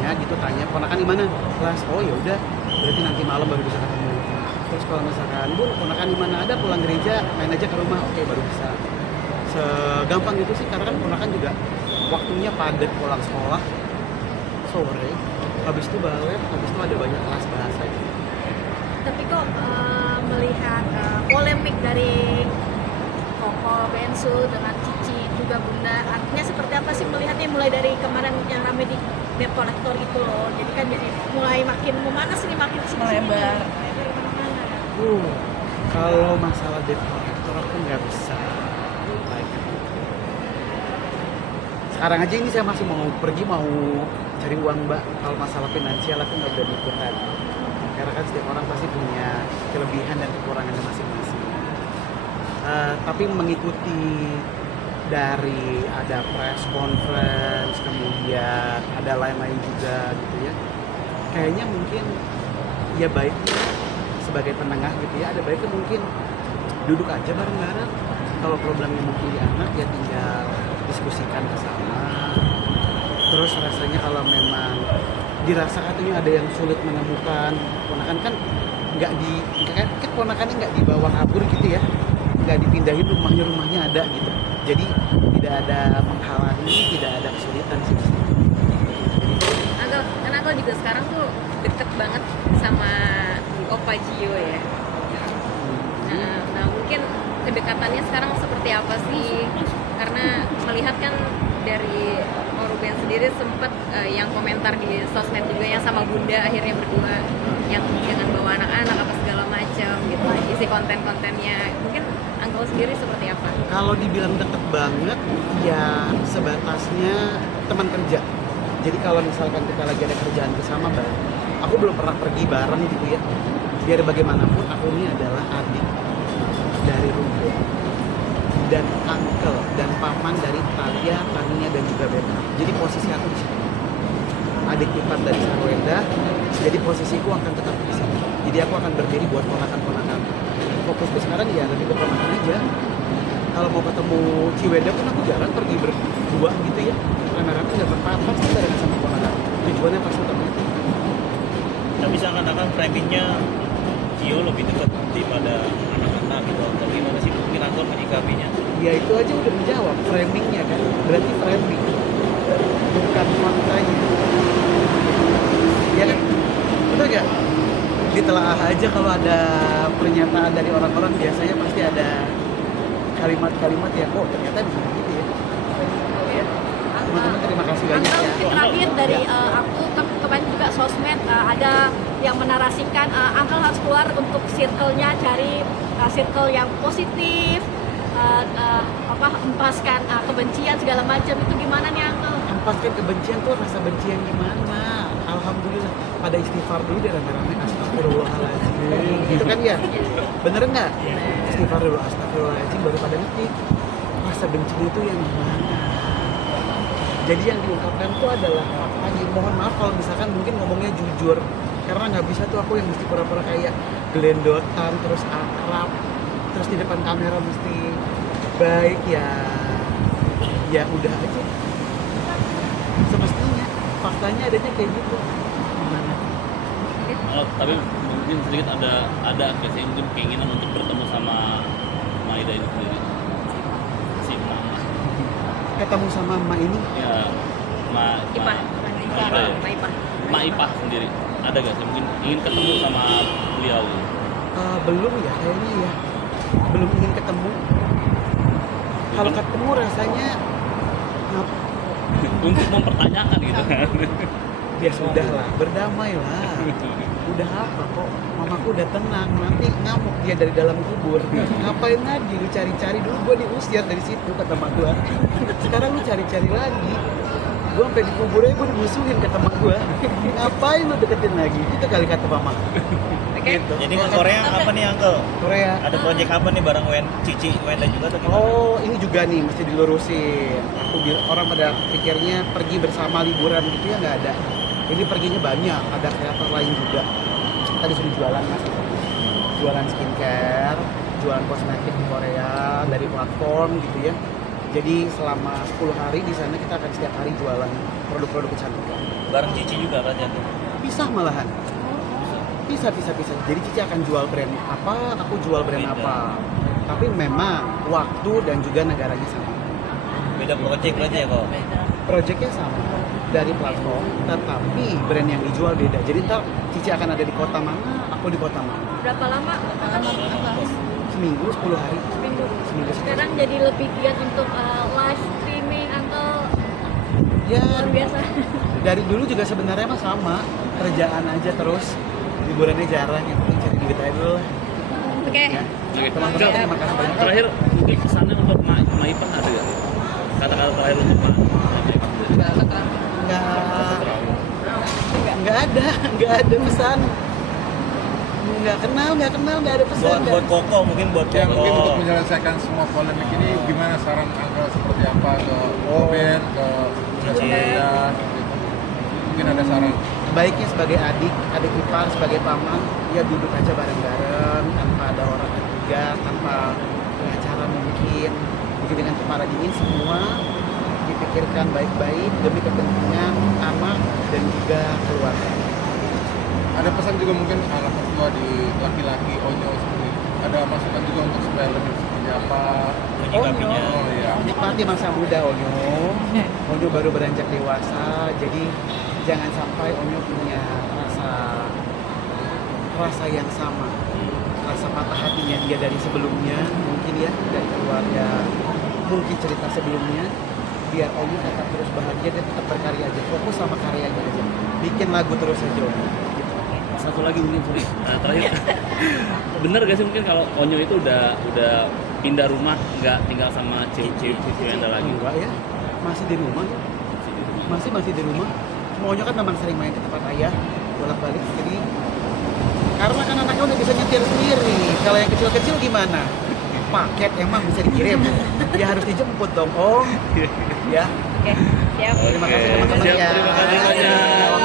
rumahnya gitu, tanya ponakan di mana kelas, oh ya udah berarti nanti malam baru bisa ketemu. Terus kalau misalkan bun ponakan di mana, ada pulang gereja main aja ke rumah, oke baru bisa. Segampang itu sih, karena kan ponakan juga waktunya padat, pulang sekolah sore, habis itu balik, habis itu ada banyak kelas bahasa. Tapi kok melihat polemik dari Koko, Bensu dengan Cici juga Bunda, artinya seperti apa sih melihatnya, mulai dari kemarin yang rame di debt collector itu loh, jadi kan jadi mulai makin memanas nih, makin sini Melebar. kemana-mana. Kalau masalah debt collector aku nggak bisa like. Sekarang aja ini saya masih mau pergi, mau cari uang mbak. Kalau masalah finansial aku nggak berani ikutan, karena kan setiap orang pasti punya kelebihan dan kekurangannya masing-masing. Tapi mengikuti dari ada press conference, kemudian ada lain-lain juga gitu ya, kayaknya mungkin ya baiknya sebagai penengah gitu ya, ada baiknya mungkin duduk aja bareng-bareng. Kalau problemnya mungkin di anak ya tinggal diskusikan bersama. Terus rasanya kalau memang dirasa katanya ada yang sulit menemukan ponakan, kan kan ponakannya nggak dibawa kabur gitu ya, nggak dipindahin rumahnya ada gitu, jadi tidak ada menghalangi, tidak ada kesulitan sih. Karena aku juga sekarang tuh deket banget sama Opa Gio ya. Nah mungkin kedekatannya sekarang seperti apa sih? Karena melihat kan dari Ruben sendiri sempat yang komentar di sosmed juga yang sama Bunda akhirnya berdua, yang jangan bawa anak-anak apa segala macam gitu, isi konten-kontennya. Mungkin Uncle sendiri seperti apa? Kalau dibilang deket banget ya sebatasnya teman kerja. Jadi kalau misalkan kita lagi ada kerjaan bersama bareng, aku belum pernah pergi bareng gitu ya. Biar bagaimanapun aku ini adalah adik dari Ruben dan uncle dan paman dari Talia, Tania dan juga Beta. Jadi posisi aku di sini. Adik ipar dari Sarwenda, jadi posisiku akan tetap di sini. Jadi aku akan berdiri buat ponakan-ponakan. Fokusku sekarang ya lebih ke ponakan aja. Kalau mau ketemu Ciwenda pun aku jarang pergi berdua gitu ya. Karena aku nggak berpapat sih bareng sama ponakan. Tujuannya pasti utama itu. Tapi seakan-akan framingnya Gio lebih dekat daripada anak-anak gitu. Tapi gimana sih mungkin Anton menyikapinya? Ya itu aja udah menjawab framingnya kan. Berarti framing, bukan faktanya. Ya kan? Betul nggak? Ditelaah aja kalau ada pernyataan dari orang-orang, biasanya pasti ada kalimat-kalimat ya, kok ternyata bisa gitu ya. Teman-teman terima kasih banyak Uncle, ya. mungkin terakhir dari aku kemarin juga sosmed ada yang menarasikan Uncle harus keluar untuk circle-nya, cari circle yang positif, empaskan kebencian segala macam. Itu gimana nih Uncle? Empaskan kebencian tuh, rasa bencian gimana? Alhamdulillah, pada istighfar dulu deh rame-rame, astagfirullahaladzim gitu kan ya? Bener nggak? Istighfar dulu, astagfirullahaladzim, baru pada ngerti rasa benci itu yang gimana. Jadi yang diungkapkan itu adalah faktanya. Mohon maaf kalau misalkan mungkin ngomongnya jujur, karena nggak bisa tuh aku yang mesti pura-pura kayak gelendotan, terus akrab, terus di depan kamera mesti baik ya. Ya udah aja. Semestinya faktanya adanya kayak gitu. Gimana? Oh, tapi mungkin sedikit ada biasanya mungkin keinginan untuk bertemu sama Maida ini sendiri, si mama. Ketemu sama emak ini Ya, Ipah, Ma Ipah sendiri. Ada gak sih mungkin ingin ketemu sama beliau? belum ya kayaknya ya. Belum ingin ketemu. Kalau ketemu rasanya Untuk mempertanyakan gitu kan. ya sudah lah, berdamai lah. Udah apa kok, mamaku udah tenang, nanti ngamuk dia dari dalam kubur. Ngapain lagi lu cari-cari, dulu gua diusir dari situ kata mak gua. Sekarang lu cari-cari lagi. Gua sampai di kuburnya gua dimusuhin kata mak gua. Ngapain lu deketin lagi? Itu kali kata mama. Oke. Gitu. Jadi ke Korea apa nih Uncle? Korea. Ada proyek apa nih bareng Cici, Wenda juga atau gimana? Oh, ini juga nih mesti dilurusin. Orang pada pikirnya pergi bersama liburan gitu ya, nggak ada. Ini perginya banyak, ada kreator lain juga. Tadi sudah jualan mas, jualan skincare, jualan kosmetik di Korea dari platform gitu ya. Jadi selama 10 hari di sana kita akan setiap hari jualan produk-produk kecantikan. Bareng Cici juga kan ya? Pisah malahan. Bisa. Jadi Cici akan jual brand apa, aku jual brand Beda. apa. Tapi memang waktu dan juga negaranya sama. Beda project berarti ya kok? Projectnya sama dari platform, tetapi brand yang dijual beda. Jadi ntar Cici akan ada di kota mana, aku di kota mana. Berapa lama? Seminggu, 10 hari. Seminggu. Seminggu. Sekarang jadi lebih giat untuk live streaming atau Ya, luar biasa. dari dulu juga sebenarnya mah sama. Kerjaan aja terus, liburannya jarang, yang penting cari duit aja dulu lah. Oke. Ya. Oke. Teman-teman, Kak, terima kasih banyak. terakhir mungkin pesannya untuk Maipan ada nggak? Kata-kata terakhir untuk Maipan. Nggak ada pesan. Nggak kenal, nggak ada pesan. Buat Koko mungkin buat Ya Koko. mungkin untuk menyelesaikan semua polemik ini gimana saran Uncle seperti apa ke Robin, ke Cici. Bunda, gitu. Mungkin ada saran. Baiknya sebagai adik ipar, sebagai paman, ya duduk aja bareng-bareng tanpa ada orang ketiga, tanpa pengacara mungkin dengan kepala dingin, semua dipikirkan baik-baik demi kepentingan anak dan juga keluarga. Ada pesan juga mungkin anak kedua di laki-laki Onyo sendiri. Ada masukan juga untuk supaya lebih seperti apa. Menyikapinya. Oh iya. Nikmati masa muda Onyo. Onyo baru beranjak dewasa, jadi jangan sampai Onyo punya rasa yang sama, rasa patah hatinya dia dari sebelumnya, mungkin ya dari keluarga, mungkin cerita sebelumnya. Biar Onyo tetap terus bahagia dan tetap berkarya aja, fokus sama karyanya aja, bikin lagu terus aja Onyo. Gitu. Satu lagi mungkin sorry. Nah, terakhir. Bener gak sih mungkin kalau Onyo itu udah pindah rumah, nggak tinggal sama Cici Wenda lagi? Enggak ya, masih di rumah, masih di rumah. Onyo kan memang sering main ke tempat ayah, bolak-balik. Jadi karena kan anaknya udah bisa nyetir sendiri. Kalau yang kecil-kecil gimana? Paket emang bisa dikirim, ya harus dijemput dong Om. Ya. Oke. Siap. Terima kasih teman-teman Siap, ya. terima kasih banyak.